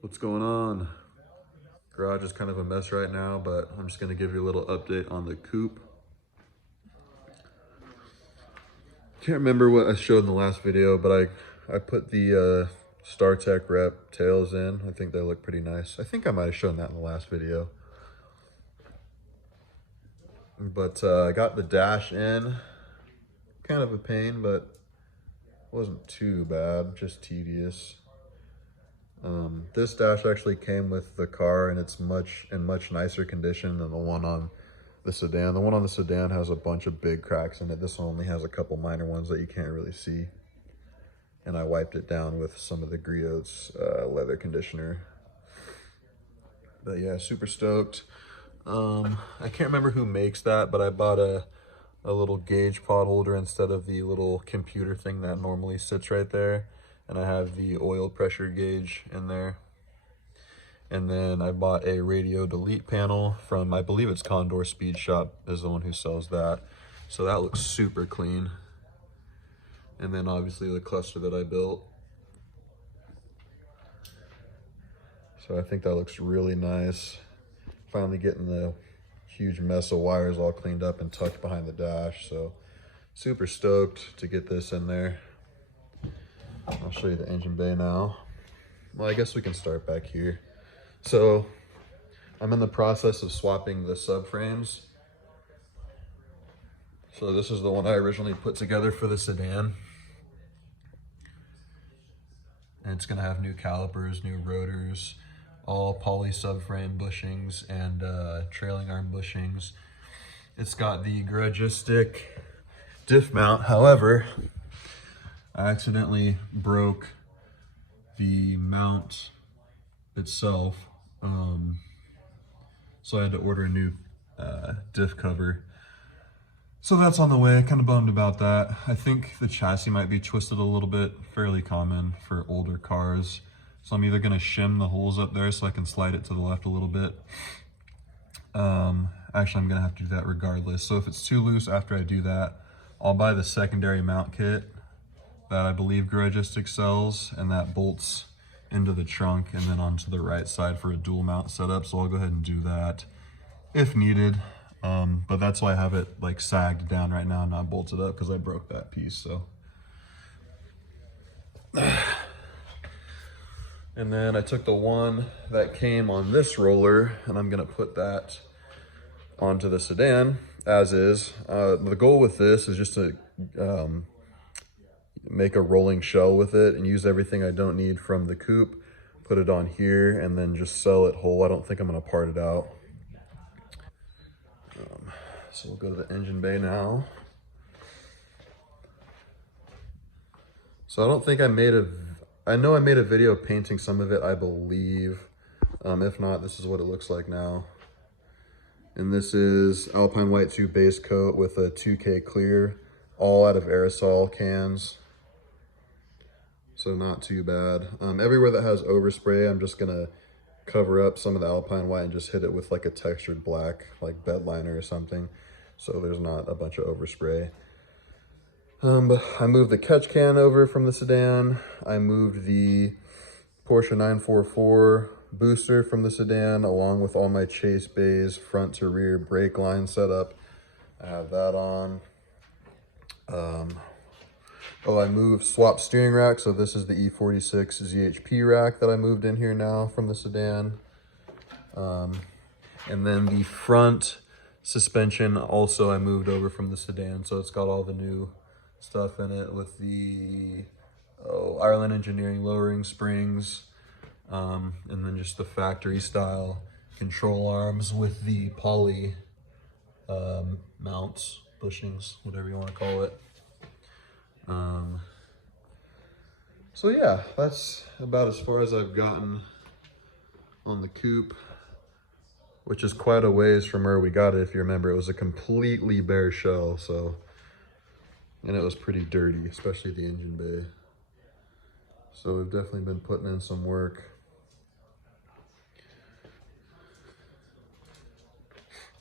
What's going on? Garage is kind of a mess right now, but I'm just gonna give you a little update on the coupe. Can't remember what I showed in the last video, but I put the StarTech Rep tails in. I think they look pretty nice. I think I might have shown that in the last video. But I got the dash in. Kind of a pain, but it wasn't too bad, just tedious. This dash actually came with the car, and it's much nicer condition than the one on the sedan. The one on the sedan has a bunch of big cracks in it. This one only has a couple minor ones that you can't really see. And I wiped it down with some of the Griot's leather conditioner. But yeah, super stoked. I can't remember who makes that, but I bought a little gauge pod holder instead of the little computer thing that normally sits right there. And I have the oil pressure gauge in there. And then I bought a radio delete panel from, I believe it's Condor Speed Shop is the one who sells that. So that looks super clean. And then obviously the cluster that I built. So I think that looks really nice. Finally getting the huge mess of wires all cleaned up and tucked behind the dash. So super stoked to get this in there. I'll show you the engine bay now. Well, I guess we can start back here. So I'm in the process of swapping the subframes. So this is the one I originally put together for the sedan. And it's gonna have new calipers, new rotors, all poly subframe bushings and trailing arm bushings. It's got the garagistic diff mount. However, I accidentally broke the mount itself. So I had to order a new diff cover. So that's on the way. Kind of bummed about that. I think the chassis might be twisted a little bit, fairly common for older cars. So I'm either gonna shim the holes up there so I can slide it to the left a little bit. Actually, I'm gonna have to do that regardless. So if it's too loose after I do that, I'll buy the secondary mount kit that I believe Garagistic sells, and that bolts into the trunk and then onto the right side for a dual mount setup. So I'll go ahead and do that if needed. But that's why I have it like sagged down right now and not bolted up, because I broke that piece. So and then I took the one that came on this roller and I'm gonna put that onto the sedan as is. The goal with this is just to make a rolling shell with it and use everything I don't need from the coupe, put it on here, and then just sell it whole. I don't think I'm gonna part it out. So we'll go to the engine bay now. So I don't think I made I know I made a video painting some of it, I believe. If not, this is what it looks like now. And this is Alpine White 2 base coat with a 2K clear, all out of aerosol cans. So not too bad. Everywhere that has overspray, I'm just gonna cover up some of the Alpine White and just hit it with like a textured black, like bed liner or something. So there's not a bunch of overspray. But I moved the catch can over from the sedan. I moved the Porsche 944 booster from the sedan, along with all my chase bays, front to rear brake line setup. I have that on. Oh, I swapped steering rack. So this is the E46 ZHP rack that I moved in here now from the sedan. And then the front suspension also I moved over from the sedan. So it's got all the new stuff in it with the Ireland Engineering lowering springs. And then just the factory style control arms with the poly mounts, bushings, whatever you want to call it. So yeah, that's about as far as I've gotten on the coupe, which is quite a ways from where we got it. If you remember, it was a completely bare shell, so, and it was pretty dirty, especially the engine bay. So we've definitely been putting in some work.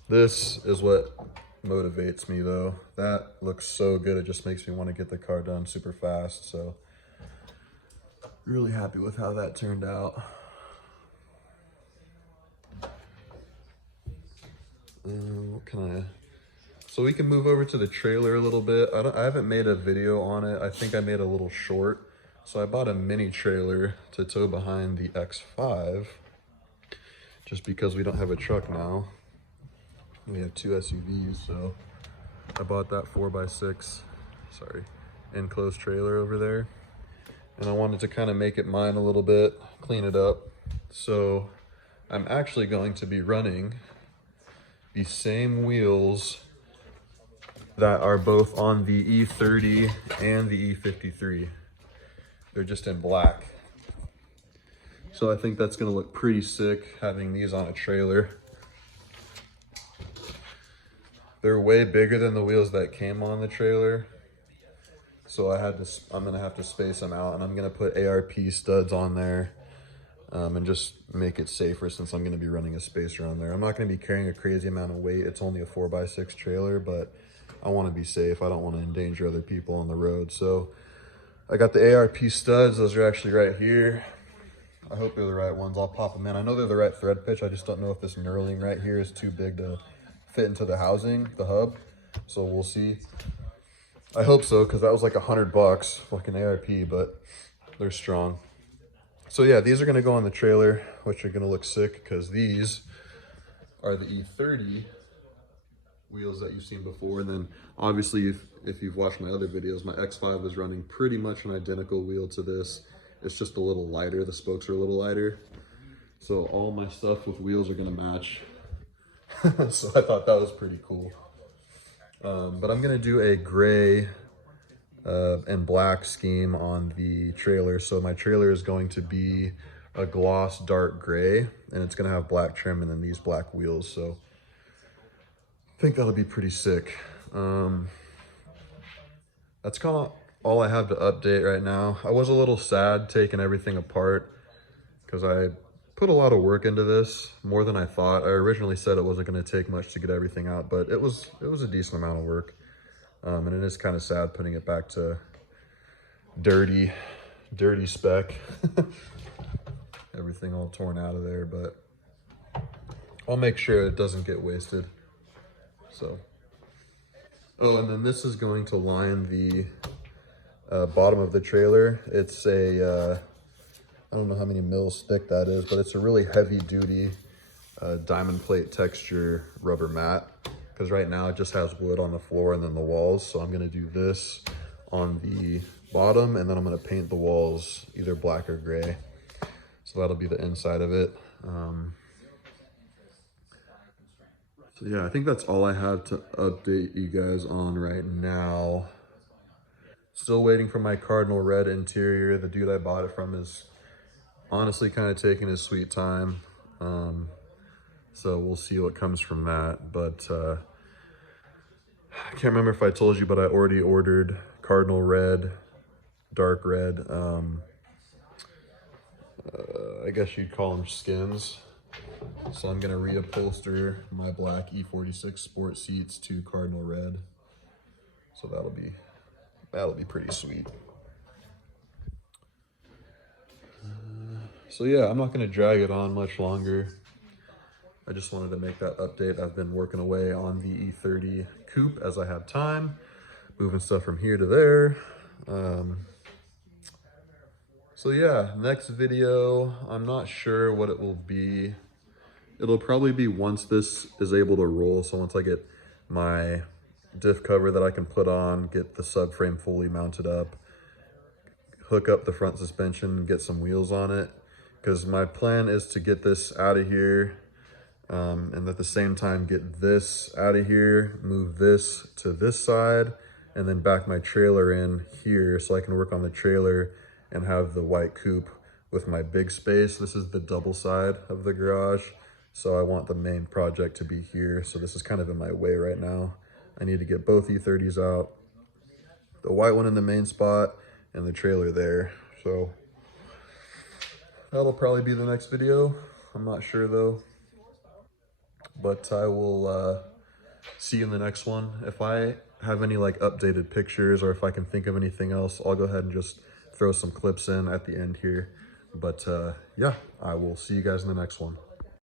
This is what motivates me though. That looks so good. It just makes me want to get the car done super fast. So really happy with how that turned out. What can I... So we can move over to the trailer a little bit. I haven't made a video on it. I think I made a little short. So I bought a mini trailer to tow behind the X5, just because we don't have a truck now. We have 2 SUVs, so I bought that 4x6, enclosed trailer over there. And I wanted to kind of make it mine a little bit, clean it up. So I'm actually going to be running the same wheels that are both on the E30 and the E53. They're just in black. So I think that's gonna look pretty sick having these on a trailer. They're way bigger than the wheels that came on the trailer. So I'm gonna have to space them out, and I'm gonna put ARP studs on there and just make it safer since I'm gonna be running a spacer on there. I'm not gonna be carrying a crazy amount of weight. It's only a 4x6 trailer, but I wanna be safe. I don't wanna endanger other people on the road. So I got the ARP studs. Those are actually right here. I hope they're the right ones. I'll pop them in. I know they're the right thread pitch. I just don't know if this knurling right here is too big to fit into the housing, the hub. So we'll see. I hope so, because that was like $100, fucking ARP, but they're strong. So yeah, these are gonna go on the trailer, which are gonna look sick, because these are the E30 wheels that you've seen before. And then obviously if you've watched my other videos, my X5 is running pretty much an identical wheel to this. It's just a little lighter. The spokes are a little lighter. So all my stuff with wheels are gonna match. So I thought that was pretty cool. But I'm gonna do a gray and black scheme on the trailer. So my trailer is going to be a gloss dark gray, and it's gonna have black trim and then these black wheels. So I think that'll be pretty sick. That's kind of all I have to update right now. I was a little sad taking everything apart because I put a lot of work into this, more than I thought. I originally said it wasn't going to take much to get everything out, but it was a decent amount of work. And it is kind of sad putting it back to dirty spec. Everything all torn out of there, but I'll make sure it doesn't get wasted. So, oh, and then this is going to line the bottom of the trailer. It's a, I don't know how many mils thick that is, but it's a really heavy duty diamond plate texture rubber mat. Because right now it just has wood on the floor and then the walls. So I'm gonna do this on the bottom, and then I'm gonna paint the walls either black or gray. So that'll be the inside of it. So yeah, I think that's all I have to update you guys on right now. Still waiting for my cardinal red interior. The dude I bought it from is honestly kind of taking his sweet time. So we'll see what comes from that. But I can't remember if I told you, but I already ordered cardinal red, dark red. I guess you'd call them skins. So I'm gonna reupholster my black E46 sport seats to cardinal red. So that'll be pretty sweet. So yeah, I'm not gonna drag it on much longer. I just wanted to make that update. I've been working away on the E30 coupe as I have time, moving stuff from here to there. So yeah, next video, I'm not sure what it will be. It'll probably be once this is able to roll. So once I get my diff cover that I can put on, get the subframe fully mounted up, hook up the front suspension, get some wheels on it. Because my plan is to get this out of here and at the same time get this out of here, move this to this side, and then back my trailer in here so I can work on the trailer and have the white coupe with my big space. This is the double side of the garage. So I want the main project to be here. So this is kind of in my way right now. I need to get both E30s out, the white one in the main spot and the trailer there. So that'll probably be the next video. I'm not sure though, but I will see you in the next one. If I have any like updated pictures or if I can think of anything else, I'll go ahead and just throw some clips in at the end here. But yeah, I will see you guys in the next one.